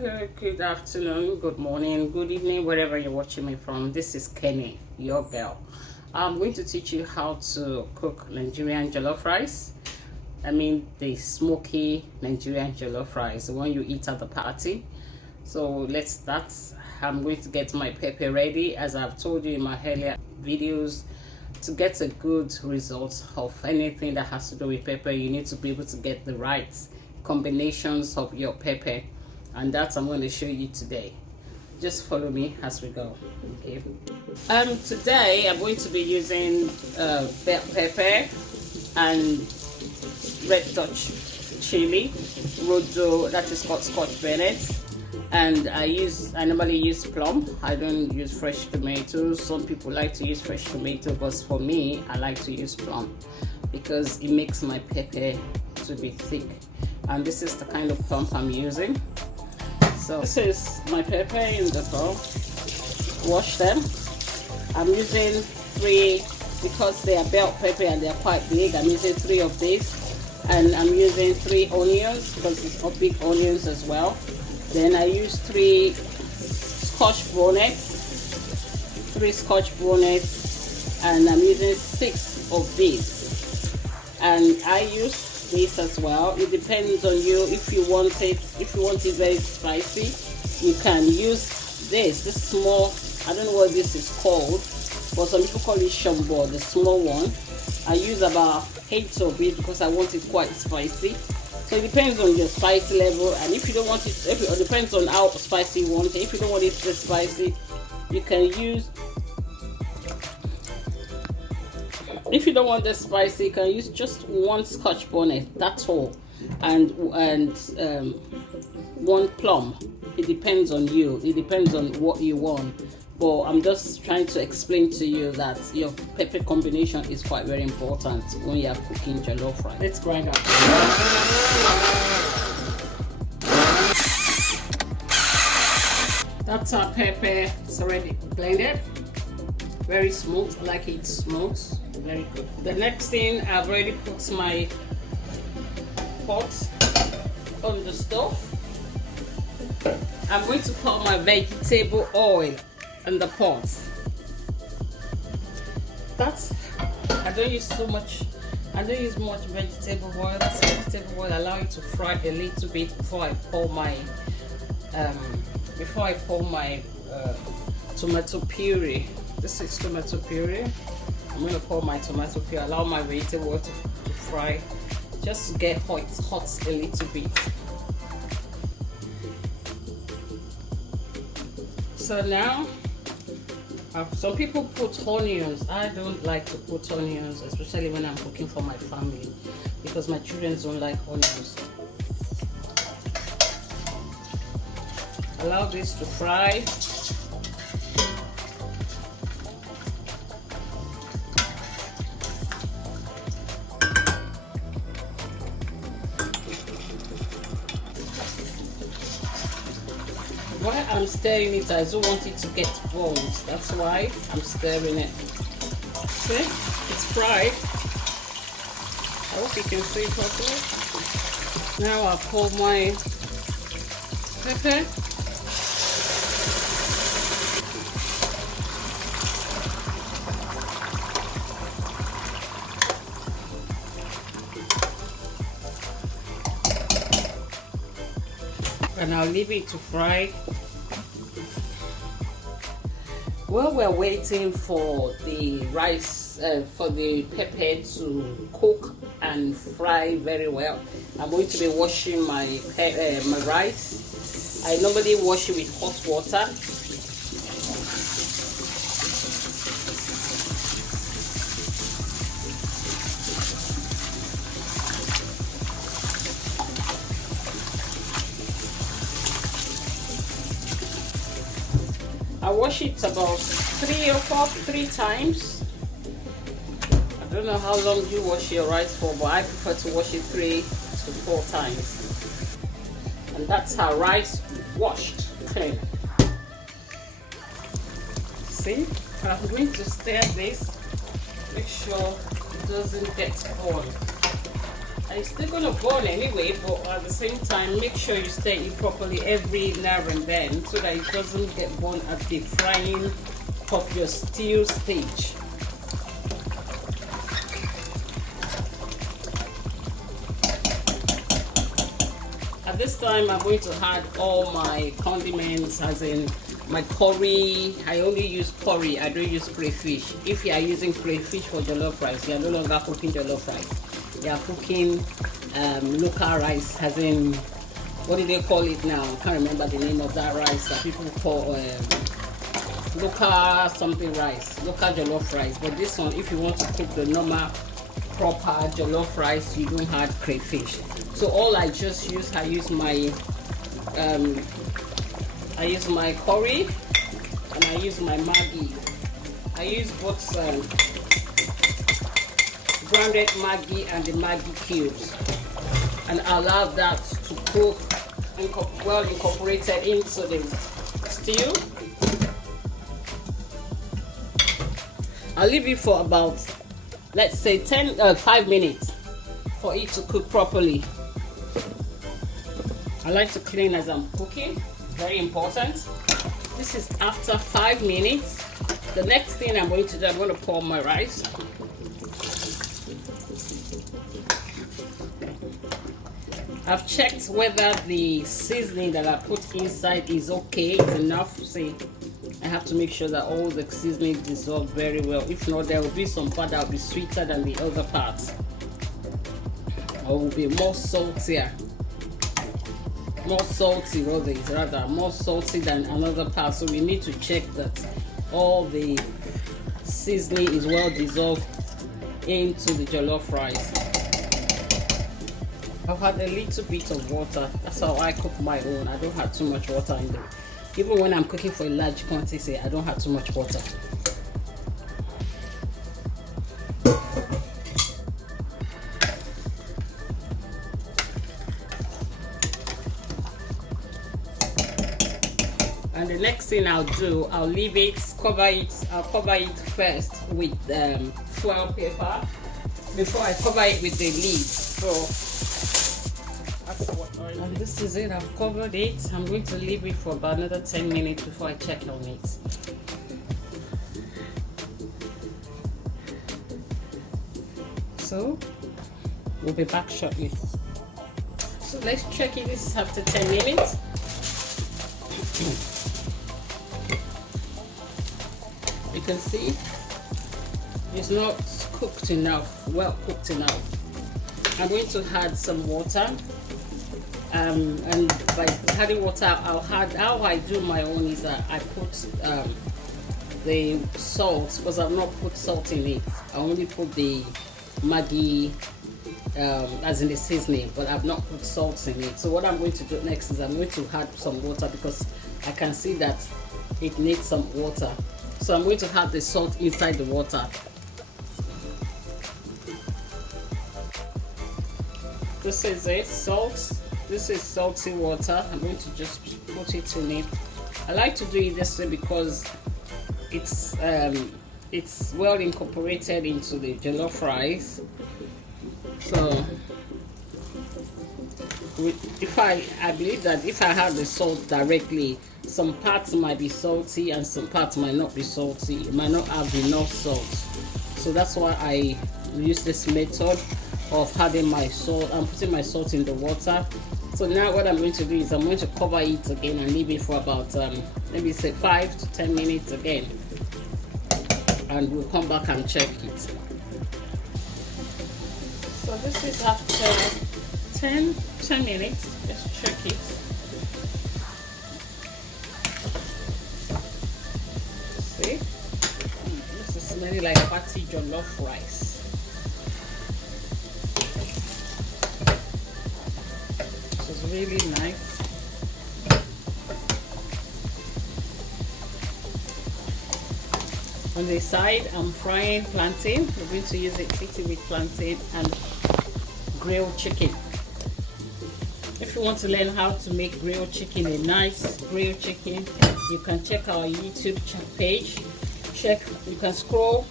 Hello, good afternoon, good morning, good evening, wherever you're watching me from. This is Kenny, your girl. I'm going to teach you how to cook Nigerian jollof rice. I mean the smoky Nigerian jollof rice, the one you eat at the party. So let's start. I'm going to get my pepper ready. As I've told you in my earlier videos, to get a good result of anything that has to do with pepper, you need to be able to get the right combinations of your pepper, and that I'm going to show you today. Just follow me as we go. Okay. Today I'm going to be using bell pepper and red Dutch chili, rodo, that is called Scotch Bonnet, and I normally use plum. I don't use fresh tomatoes. Some people like to use fresh tomato, but for me I like to use plum because it makes my pepper to be thick. And this is the kind of plum I'm using. So this is my pepper in the bowl. Wash them. I'm using 3 because they are bell pepper and they are quite big. I'm using 3 of these, and I'm using 3 onions because it's big onions as well. Then I use 3 Scotch bonnets, and I'm using 6 of these. And I use this as well. It depends on you. If you want it very spicy, you can use this small, I don't know what this is called, but some people call it shumbo, the small one. I use about 8 of it because I want it quite spicy. So it depends on your spicy level, and if you don't want it, it depends on how spicy you want it. If you don't want it so spicy, you can use, if you don't want the spicy, you can use just 1 Scotch bonnet, that's all, and 1 plum. It depends on you. It depends on what you want. But I'm just trying to explain to you that your pepper combination is quite very important when you are cooking jollof rice. Let's grind up. That's our pepper. It's already blended. Very smooth. I like it smooth. Very good. The next thing, I've already put my pot on the stove. I'm going to pour my vegetable oil in the pot. I don't use so much. I don't use much vegetable oil. This vegetable oil allow you to fry a little bit before I pour my tomato puree. This is tomato puree. I'm going to pour my tomato puree. Allow my vegetable oil to fry. Just get hot a little bit. So now, some people put onions. I don't like to put onions, especially when I'm cooking for my family, because my children don't like onions. Allow this to fry. While I'm stirring it, I don't want it to get burnt. That's why I'm stirring it. See? It's fried. I hope you can see it properly. Now I'll pour my pepper. And I'll leave it to fry. While we're waiting for the rice, for the pepper to cook and fry very well, I'm going to be washing my rice. I normally wash it with hot water. I wash it about 3 times. I don't know how long you wash your rice for, but I prefer to wash it 3 to 4 times. And that's how rice washed clean. See, I'm going to stir this. Make sure it doesn't get oil. I'm still gonna burn anyway, but at the same time, make sure you stir it properly every now and then so that it doesn't get burned at the frying of your stew stage. At this time, I'm going to add all my condiments, as in my curry. I only use curry, I don't use crayfish. If you are using crayfish for jollof rice, you are no longer cooking jollof rice. You are cooking local rice, as in, what do they call it now? I can't remember the name of that rice that people call local something rice, local jollof rice. But this one, if you want to cook the normal proper jollof rice, you don't add crayfish. So all I just use, I use my curry and I use my Maggi. I use both grounded Maggi and the Maggi cubes, and allow that to cook well incorporated into the stew. I'll leave it for about, let's say 5 minutes for it to cook properly. I like to clean as I'm cooking, very important. This is after 5 minutes. The next thing I'm going to do, I'm going to pour my rice. I've checked whether the seasoning that I put inside is okay, is enough. See, I have to make sure that all the seasoning dissolve very well. If not, there will be some part that will be sweeter than the other parts, or will be more saltier. More salty, more salty than another part. So we need to check that all the seasoning is well dissolved into the jollof rice. I've had a little bit of water. That's how I cook my own. I don't have too much water in there. Even when I'm cooking for a large quantity, I don't have too much water. And the next thing I'll do, I'll leave it, I'll cover it first with foil paper before I cover it with the lid. So and this is it. I've covered it. I'm going to leave it for about another 10 minutes before I check on it. So we'll be back shortly. So let's check it. This is after 10 minutes. You can see it's not cooked enough, well cooked enough. I'm going to add some water. And by adding water, I'll add, how I do my own is that I put the salt, because I've not put salt in it. I only put the Maggi as in the seasoning, but I've not put salt in it. So what I'm going to do next is I'm going to add some water, because I can see that it needs some water. So I'm going to add the salt inside the water. This is it, salt. This is salty water. I'm going to just put it in it. I like to do it this way because it's well incorporated into the jollof rice. So I believe that if I have the salt directly, some parts might be salty and some parts might not be salty. It might not have enough salt. So that's why I use this method of having my salt. I'm putting my salt in the water. So now what I'm going to do is I'm going to cover it again and leave it for about maybe say 5 to 10 minutes again, and we'll come back and check it. So this is after 10 minutes. Let's check it. See, this is smelling like fatty jollof rice. Really nice. On the side, I'm frying plantain. We're going to use it with plantain and grilled chicken. If you want to learn how to make grilled chicken, a nice grilled chicken, you can check our YouTube page. You can scroll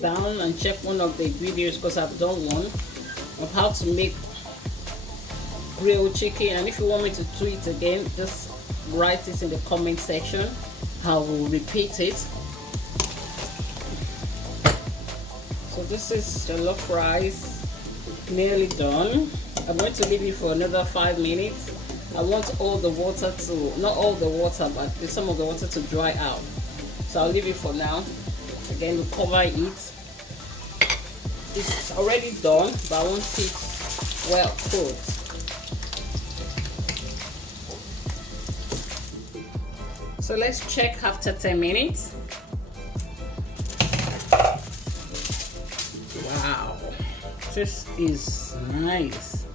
down and check one of the videos, because I've done one of how to make grilled chicken, and if you want me to do it again, just write it in the comment section. I will repeat it. So this is jollof rice, nearly done. I'm going to leave it for another 5 minutes. I want all the water to, not all the water, but some of the water to dry out. So I'll leave it for now. Again, we'll cover it. It's already done, but I want it well cooked. So let's check after 10 minutes. Wow, this is nice.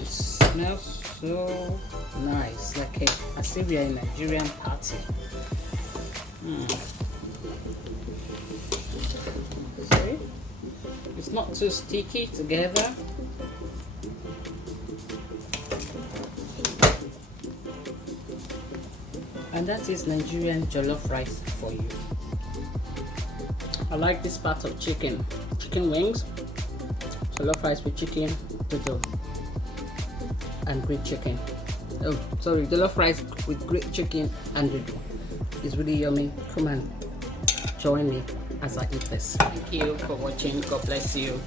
It smells so nice, like as if we are in a Nigerian party. See? It's not too sticky together. And that is Nigerian jollof rice for you. I like this part of chicken wings, jollof rice with chicken, potato, and grilled chicken. Oh, sorry, jollof rice with grilled chicken and dodo. It's really yummy. Come and join me as I eat this. Thank you for watching. God bless you.